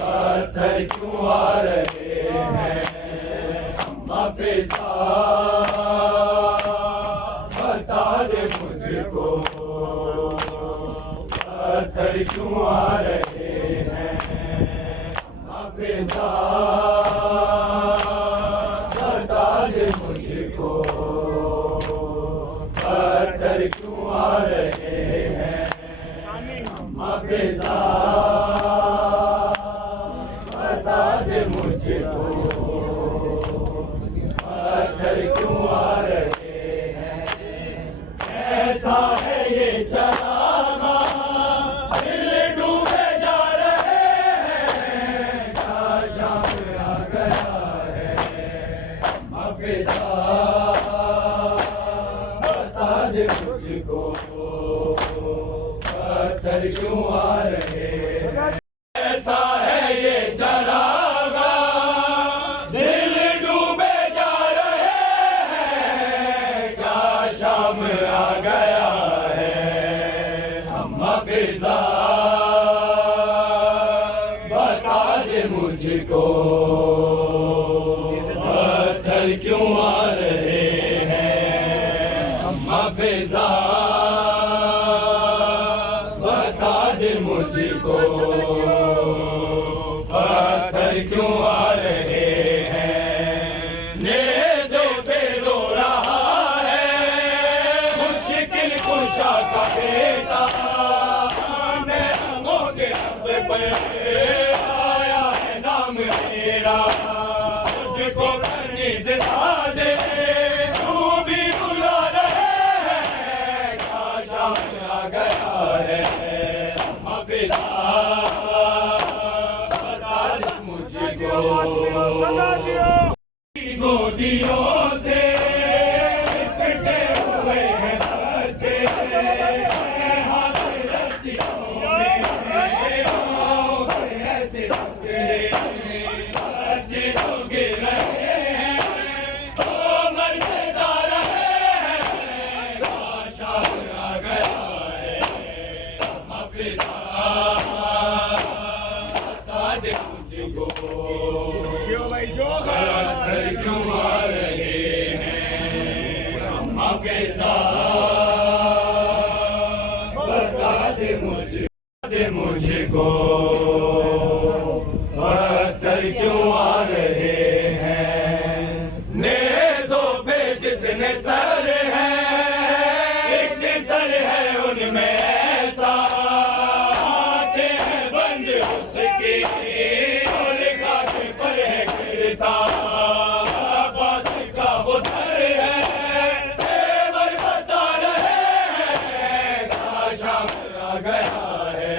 पत्थर क्यों आ रहे हैं अम्मा फिजा, बता दे मुझको पत्थर क्यों आ रहे हैं अम्मा फिजा, बता दे मुझको पत्थर क्यों आ रहे हैं अम्मा फिजा, बता दे मुझको पत्थर क्यों आ रहे हैं। ऐसा है ये चलाना दिल डूबे जा रहे हैं, क्या शाम आ गया है फिजा, बता दे मुझको पत्थर क्यों आ रहे हैं। ऐसा है ये चरागा दिल डूबे जा रहे हैं, क्या शाम आ गया है अम्मा फिजा, बता दे मुझको पत्थर क्यों आ रहे हैं अम्मा फिजा, बता दे मुझको पत्थर क्यों आ रहे हैं। नेज़ों पे रो रहा है मुश्किल कुशा का बेटा, मैं रंगों के रब पर आया है नाम मेरा, मुझको करनी ज़िंदा दे तू भी बुला रहे हैं, क्या शाम आ गया है फिजा, बता दे मुझको गोदियों से लिपटे हुए हैं बच्चे, हाथ रस्सियों में पाँव के ऐसे पकड़े, बच्चे तो गिर रहे हैं तो मरते जा रहे हैं, आशा आ गया है फिजा, बता दे मुझको पत्थर क्यों आ रहे हैं अम्मा फिजा, बता दे मुझको पत्थर क्यों आ रहे हैं। नेज़ों पे जितने सर हैं एक सर है उनमें ऐसा, आंखें हैं बंद उसकी और काटे पर है गिरता, अब्बास का वो सर है तेवर बता रहे हैं, क्या शाम आ गया है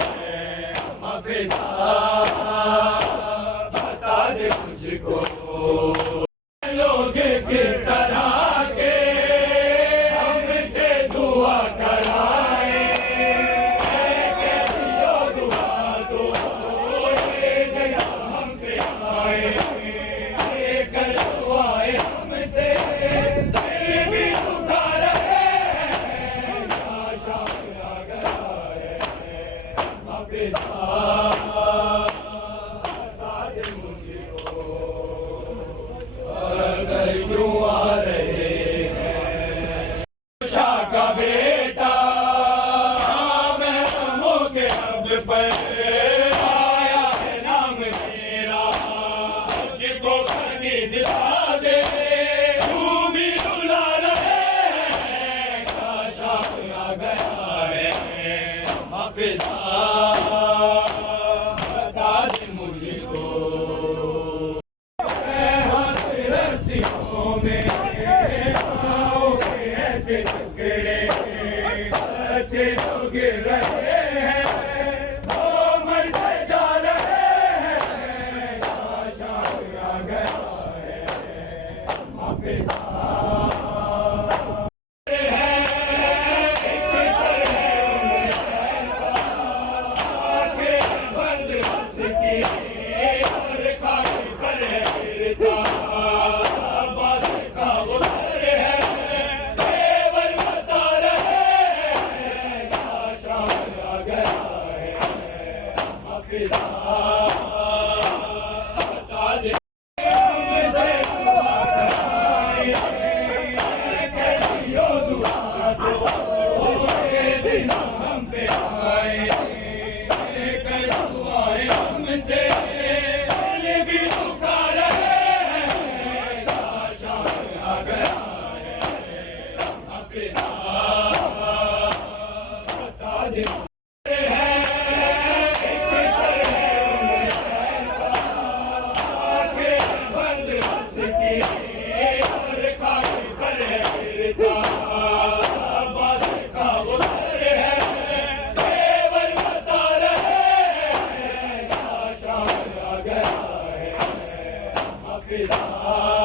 फिजा, बता दे मुझको लोग किस तरह के हमसे दुआ कराए, दुआ दो ये जगह हम पे आए, कर दुआए हमसे दिल भी दुखा रहे हैं, क्या शाम आ गया है फिजा, बता दे मुझको पत्थर क्यों आ रहे हैं। शाह का बेटा मैं रंगों के रब पर आया है नाम मेरा, मुझको करनी ज़िंदा दे तू भी रुला रहे हैं, क्या शाम आ गया है फिजा, बता दे मुझको हाथ रस्सियों में पाँव के ऐसे टुकड़े, बच्चे तो गिर रहे हैं तो मरते जा रहे हैं, क्या शाम आ गया है फिजा, अब्बास का वो सर है तेवर बता हाफिज़